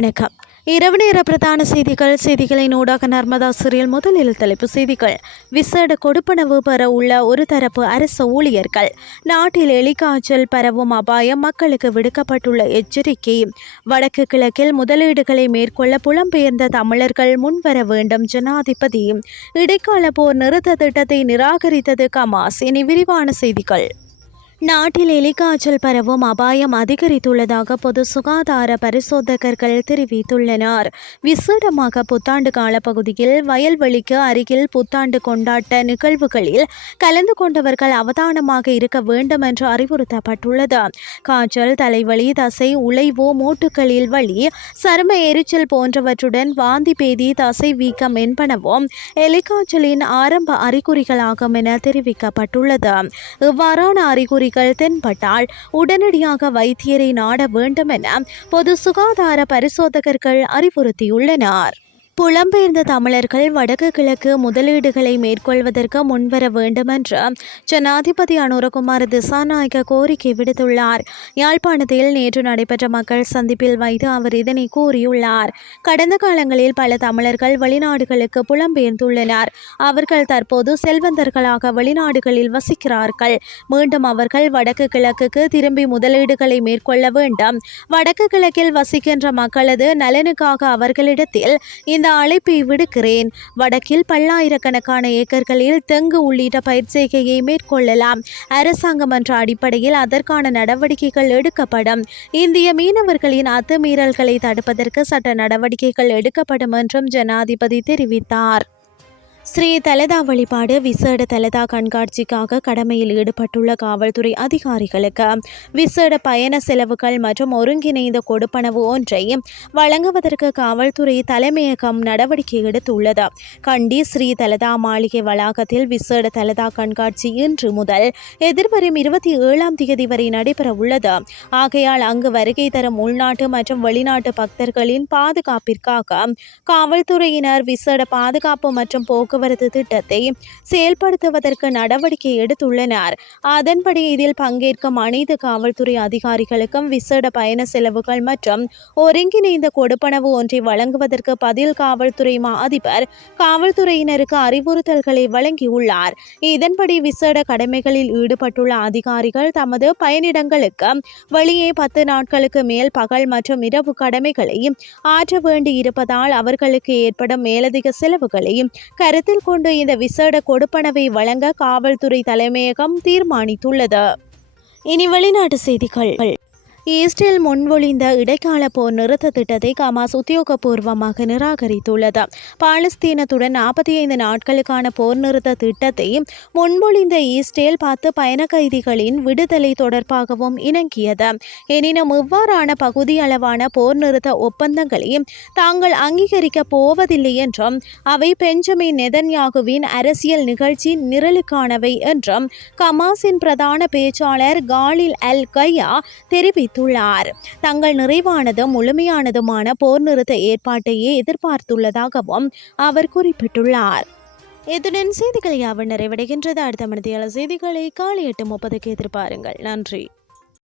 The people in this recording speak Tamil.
வணக்கம். இரவு நேர பிரதான செய்திகள் செய்திகளின் ஊடாக நர்மதா சிறியல் முதலில் தலைப்பு செய்திகள். விசேட கொடுப்பனவு பெற உள்ள ஒரு தரப்பு அரசு ஊழியர்கள். நாட்டில் எலிக்காய்ச்சல் பரவும் அபாயம் மக்களுக்கு விடுக்கப்பட்டுள்ள எச்சரிக்கை. வடக்கு கிழக்கில் முதலீடுகளை மேற்கொள்ள புலம்பெயர்ந்த தமிழர்கள் முன்வர வேண்டும் ஜனாதிபதி. இடைக்கால போர் நிறுத்த திட்டத்தை நிராகரித்தது கமாஸ். இனி விரிவான செய்திகள். நாட்டில் எலிக்காய்ச்சல் பரவும் அபாயம் அதிகரித்துள்ளதாக பொது சுகாதார பரிசோதகர்கள் தெரிவித்துள்ளனர். விசேடமாக புத்தாண்டு காலப்பகுதியில் வயல்வெளிக்கு அருகில் புத்தாண்டு கொண்டாட்ட நிகழ்வுகளில் கலந்து கொண்டவர்கள் அவதானமாக இருக்க வேண்டும் என்று அறிவுறுத்தப்பட்டுள்ளது. காய்ச்சல் தலைவலி தசை உழைவு மூட்டுகளில் வலி சரும எரிச்சல் போன்றவற்றுடன் வாந்தி பேதி தசை வீக்கம் என்பனவும் எலிக்காய்ச்சலின் ஆரம்ப அறிகுறிகளாகும் என தெரிவிக்கப்பட்டுள்ளது. இவ்வாறான அறிகுறிகள் தென்பட்டால் உடனடியாக வைத்தியரை நாட வேண்டும் என பொது சுகாதார பரிசோதகர்கள் அறிவுறுத்தியுள்ளனர். புலம்பெயர்ந்த தமிழர்கள் வடக்கு கிழக்கு முதலீடுகளை மேற்கொள்வதற்கு முன்வர வேண்டுமென்று ஜனாதிபதி அனுரகுமார் திசாநாயக்க கோரிக்கை விடுத்துள்ளார். யாழ்ப்பாணத்தில் நேற்று நடைபெற்ற மக்கள் சந்திப்பில் வைத்து அவர் இதனை கூறியுள்ளார். கடந்த காலங்களில் பல தமிழர்கள் வெளிநாடுகளுக்கு புலம்பெயர்ந்துள்ளனர். அவர்கள் தற்போது செல்வந்தர்களாக வெளிநாடுகளில் வசிக்கிறார்கள். மீண்டும் அவர்கள் வடக்கு கிழக்குக்கு திரும்பி முதலீடுகளை மேற்கொள்ள வேண்டும். வடக்கு கிழக்கில் வசிக்கின்ற மக்களது நலனுக்காக அவர்களிடத்தில் இந்த அழைப்பை விடுக்கிறேன். வடக்கில் பல்லாயிரக்கணக்கான ஏக்கர்களில் தெங்கு உள்ளிட்ட பயிர் செய்கையை மேற்கொள்ளலாம். அரசாங்கம் என்ற அடிப்படையில் அதற்கான நடவடிக்கைகள் எடுக்கப்படும். இந்திய மீனவர்களின் அத்துமீறல்களை தடுப்பதற்கு சட்ட நடவடிக்கைகள் எடுக்கப்படும் என்றும் ஜனாதிபதி தெரிவித்தார். ஸ்ரீ தலதா வழிபாடு விசேட தலதா கண்காட்சிக்காக கடமையில் ஈடுபட்டுள்ள காவல்துறை அதிகாரிகளுக்கு விசேட பயண செலவுகள் மற்றும் ஒருங்கிணைந்த கொடுப்பனவு ஒன்றை வழங்குவதற்கு காவல்துறை தலைமையகம் நடவடிக்கை எடுத்துள்ளது. கண்டி ஸ்ரீ தலதா மாளிகை வளாகத்தில் விசேட தலதா கண்காட்சி இன்று முதல் எதிர்வரும் இருபத்தி ஏழாம் தேதி வரை நடைபெற உள்ளது. ஆகையால் அங்கு வருகை தரும் உள்நாட்டு மற்றும் வெளிநாட்டு பக்தர்களின் பாதுகாப்பிற்காக காவல்துறையினர் விசேட பாதுகாப்பு மற்றும் போக்குவரத்து திட்டத்தை செயல்படுத்துவதற்கு நடவடிக்கை எடுத்துள்ளனர். அதன்படி இதில் பங்கேற்கும் அனைத்து காவல்துறை அதிகாரிகளுக்கும் விசேட பயண செலவுகள் மற்றும் ஒருங்கிணைந்த கொடுப்பனவு ஒன்றை வழங்குவதற்கு பதில் காவல்துறை மா அதிபர் காவல்துறையினருக்கு அறிவுறுத்தல்களை வழங்கியுள்ளார். இதன்படி விசேட கடமைகளில் ஈடுபட்டுள்ள அதிகாரிகள் தமது பயனிடங்களுக்கு வெளியே பத்து நாட்களுக்கு மேல் பகல் மற்றும் இரவு கடமைகளை ஆற்ற வேண்டி இருப்பதால் அவர்களுக்கு ஏற்படும் மேலதிக செலவுகளை கருத்தில் கொண்டு இந்த விசேட கொடுப்பனவை வழங்க காவல்துறை தலைமையகம் தீர்மானித்துள்ளது. இனி வெளிநாட்டு செய்திகள். இஸ்ரேல் முன்மொழிந்த இடைக்கால போர் நிறுத்த திட்டத்தை கமாஸ் உத்தியோகபூர்வமாக நிராகரித்துள்ளது. பாலஸ்தீனத்துடன் நாற்பத்தி ஐந்து நாட்களுக்கான போர் நிறுத்த திட்டத்தை முன்மொழிந்த ஈஸ்டேல் பத்து பயண கைதிகளின் விடுதலை தொடர்பாகவும் இணங்கியது. எனினும் இவ்வாறான பகுதியளவான போர் நிறுத்த ஒப்பந்தங்களை தாங்கள் அங்கீகரிக்கப் போவதில்லை என்றும் அவை பெஞ்சமின் நெதன்யாகுவின் அரசியல் நிகழ்ச்சி நிரலுக்கானவை என்றும் கமாஸின் பிரதான பேச்சாளர் காலில் அல் கையா தெரிவித்தார் தெரிவித்துள்ளார். தங்கள் நிறைவானதும் முழுமையானதுமான போர் நிறுத்த ஏற்பாட்டையே எதிர்பார்த்துள்ளதாகவும் அவர் குறிப்பிட்டுள்ளார். இத்துடன் செய்திகள் யாவும் நிறைவடைகின்றது. அடுத்த மனதியாளர் செய்திகளை காலை எட்டு முப்பதுக்கு எதிர்பாருங்கள். நன்றி.